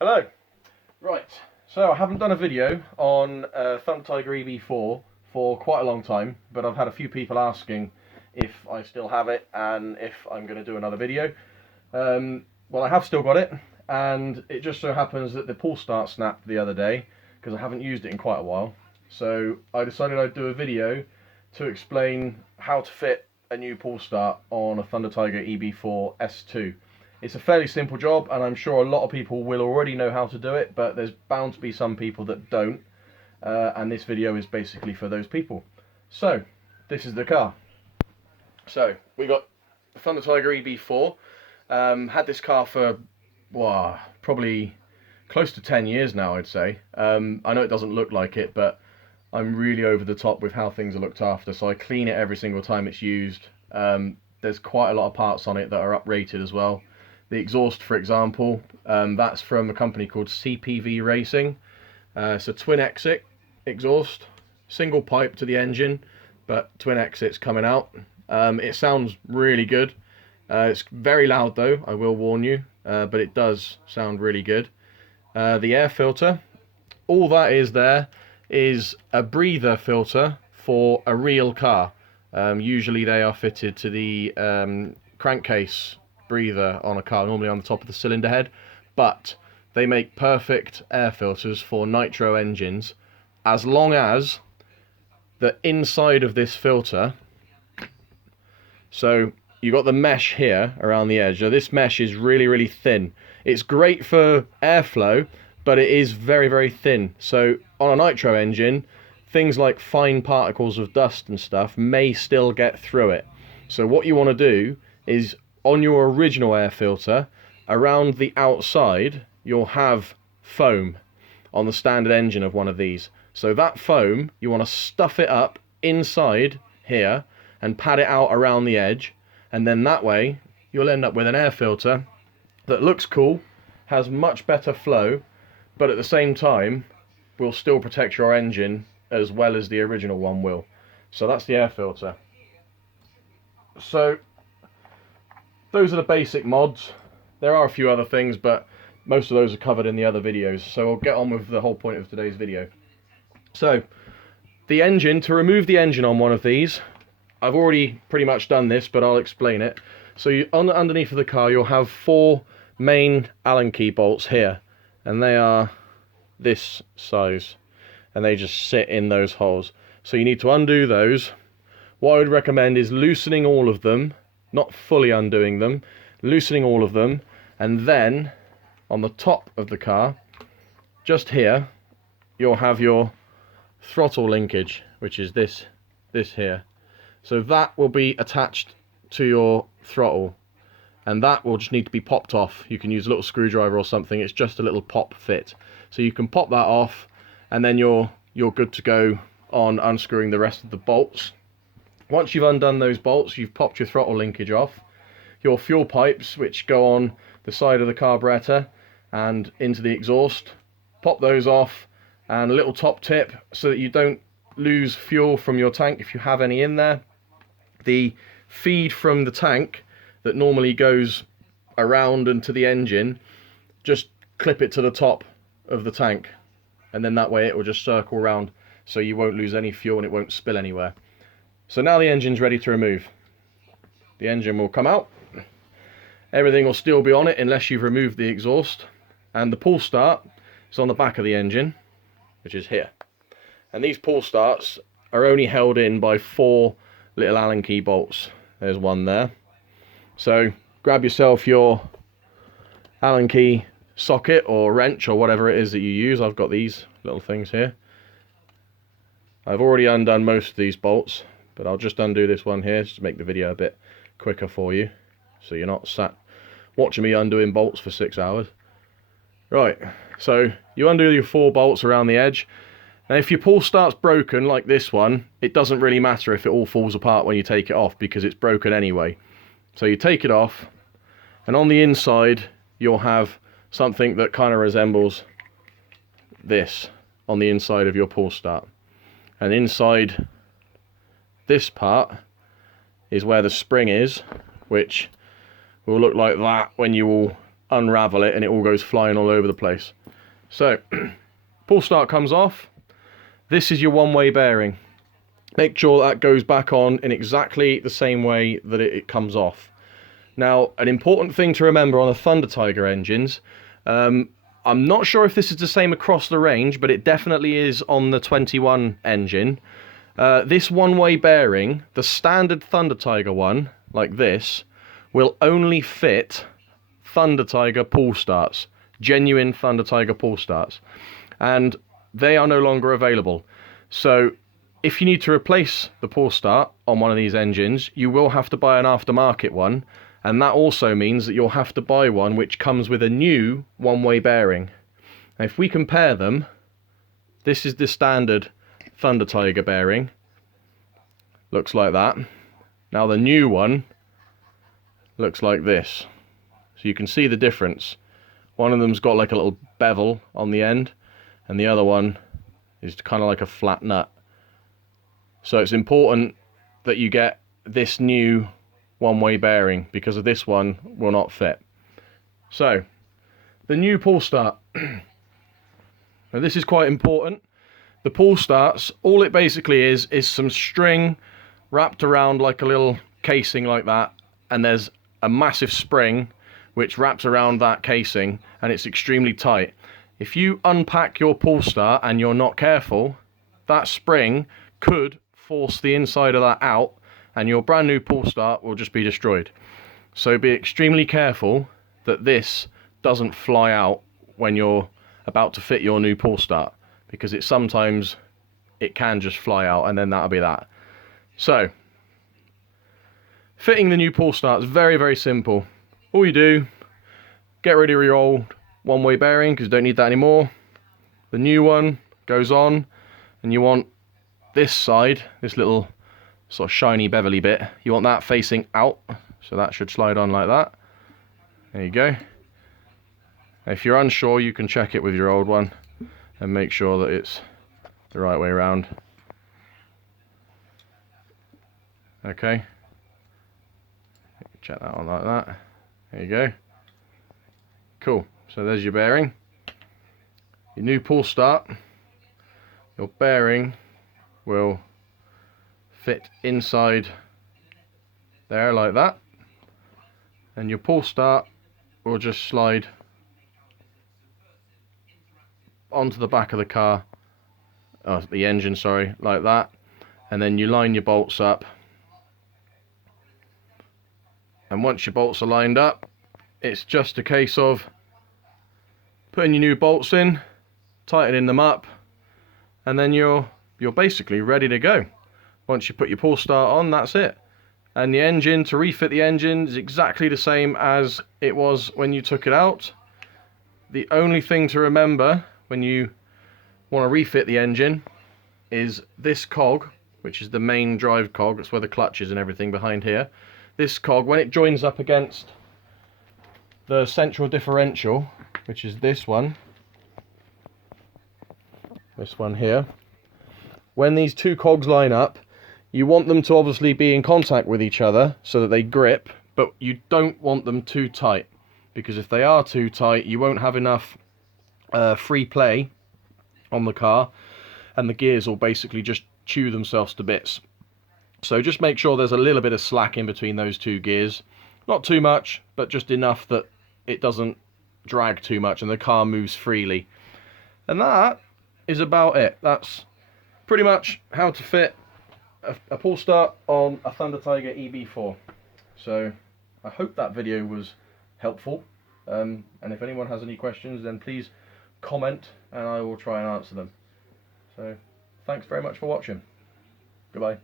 Hello. Right, so I haven't done a video on Thundertiger EB4 for quite a long time, but I've had a few people asking if I still have it and if I'm going to do another video. Well, I have still got it, and it just so happens that the pull start snapped the other day because I haven't used it in quite a while. So I decided I'd do a video to explain how to fit a new pull start on a Thundertiger EB4 S2. It's a fairly simple job, and I'm sure a lot of people will already know how to do it, but there's bound to be some people that don't, and this video is basically for those people. So, this is the car. So, we got the Thundertiger EB4. Had this car for, well, probably close to 10 years now, I'd say. I know it doesn't look like it, but I'm really over the top with how things are looked after, so I clean it every single time it's used. There's quite a lot of parts on it that are uprated as well. The exhaust, for example, that's from a company called CPV Racing. It's a twin exit exhaust, single pipe to the engine, but twin exits coming out. It sounds really good. It's very loud though, I will warn you, but it does sound really good. The air filter, all that is there is a breather filter for a real car. Usually they are fitted to the crankcase breather on a car, normally on the top of the cylinder head, but they make perfect air filters for nitro engines as long as the inside of this filter, so you've got the mesh here around the edge. Now this mesh is really thin. It's great for airflow, but it is very thin. So on a nitro engine, things like fine particles of dust and stuff may still get through it. So what you want to do is, on your original air filter, around the outside, you'll have foam on the standard engine of one of these. So that foam, you want to stuff it up inside here and pad it out around the edge, and then that way you'll end up with an air filter that looks cool, has much better flow, but at the same time will still protect your engine as well as the original one will. So that's the air filter. So those are the basic mods. There are a few other things, but most of those are covered in the other videos, so I'll get on with the whole point of today's video. So, the engine, to remove the engine on one of these, I've already pretty much done this, but I'll explain it. So underneath of the car, you'll have 4 main Allen key bolts here, and they are this size, and they just sit in those holes. So you need to undo those. What I would recommend is loosening all of them, not fully undoing them, loosening all of them, and then on the top of the car, just here, you'll have your throttle linkage, which is this here. So that will be attached to your throttle, and that will just need to be popped off. You can use a little screwdriver or something. It's just a little pop fit. So you can pop that off, and then you're good to go on unscrewing the rest of the bolts. Once you've undone those bolts, you've popped your throttle linkage off. Your fuel pipes, which go on the side of the carburetor and into the exhaust, pop those off, and a little top tip so that you don't lose fuel from your tank if you have any in there. The feed from the tank that normally goes around and to the engine, just clip it to the top of the tank, and then that way it will just circle around so you won't lose any fuel and it won't spill anywhere. So now the engine's ready to remove. The engine will come out. Everything will still be on it unless you've removed the exhaust. And the pull start is on the back of the engine, which is here. And these pull starts are only held in by 4 little Allen key bolts. There's one there. So grab yourself your Allen key socket or wrench or whatever it is that you use. I've got these little things here. I've already undone most of these bolts, but I'll just undo this one here just to make the video a bit quicker for you, so you're not sat watching me undoing bolts for 6 hours. Right, so you undo your 4 bolts around the edge. Now if your pull start's broken like this one, it doesn't really matter if it all falls apart when you take it off because it's broken anyway. So you take it off, and on the inside you'll have something that kind of resembles this on the inside of your pull start. And inside this part is where the spring is, which will look like that when you will unravel it and it all goes flying all over the place. So, pull start comes off. This is your one-way bearing. Make sure that goes back on in exactly the same way that it comes off. Now, an important thing to remember on the Thundertiger engines, I'm not sure if this is the same across the range, but it definitely is on the 21 engine. This one-way bearing, the standard Thundertiger one, like this, will only fit Thundertiger pull starts, genuine Thundertiger pull starts, and they are no longer available. So if you need to replace the pull start on one of these engines, you will have to buy an aftermarket one, and that also means that you'll have to buy one which comes with a new one-way bearing. Now, if we compare them, this is the standard Thundertiger bearing, looks like that. Now the new one looks like this, so you can see the difference. One of them's got like a little bevel on the end, and the other one is kind of like a flat nut. So it's important that you get this new one-way bearing, because of this one will not fit. So the new pull start. Now this is quite important. The pull starts, all it basically is some string wrapped around like a little casing like that, and there's a massive spring which wraps around that casing, and it's extremely tight. If you unpack your pull start and you're not careful, that spring could force the inside of that out, and your brand new pull start will just be destroyed. So be extremely careful that this doesn't fly out when you're about to fit your new pull start, because it can just fly out, and then that'll be that. So fitting the new pull start is very, very simple. All you do, get rid of your old one-way bearing because you don't need that anymore. The new one goes on, and you want this side, this little sort of shiny bevelly bit, you want that facing out, so that should slide on like that. There you go. If you're unsure, you can check it with your old one and make sure that it's the right way around. Okay, check that on like that. There you go. Cool. So there's your bearing. Your new pull start, your bearing will fit inside there like that, and your pull start will just slide onto the back of the car, the engine, sorry, like that, and then you line your bolts up, and once your bolts are lined up, it's just a case of putting your new bolts in, tightening them up, and then you're basically ready to go. Once you put your pull start on, that's it. And the engine, to refit the engine, is exactly the same as it was when you took it out. The only thing to remember when you want to refit the engine is this cog, which is the main drive cog, that's where the clutch is and everything behind here. This cog, when it joins up against the central differential, which is this one here, when these two cogs line up, you want them to obviously be in contact with each other so that they grip, but you don't want them too tight, because if they are too tight, you won't have enough free play on the car, and the gears will basically just chew themselves to bits. So just make sure there's a little bit of slack in between those two gears, not too much, but just enough that it doesn't drag too much and the car moves freely. And that is about it. That's pretty much how to fit a pull start on a Thundertiger EB4. So I hope that video was helpful, and if anyone has any questions, then please comment and I will try and answer them. So thanks very much for watching. Goodbye.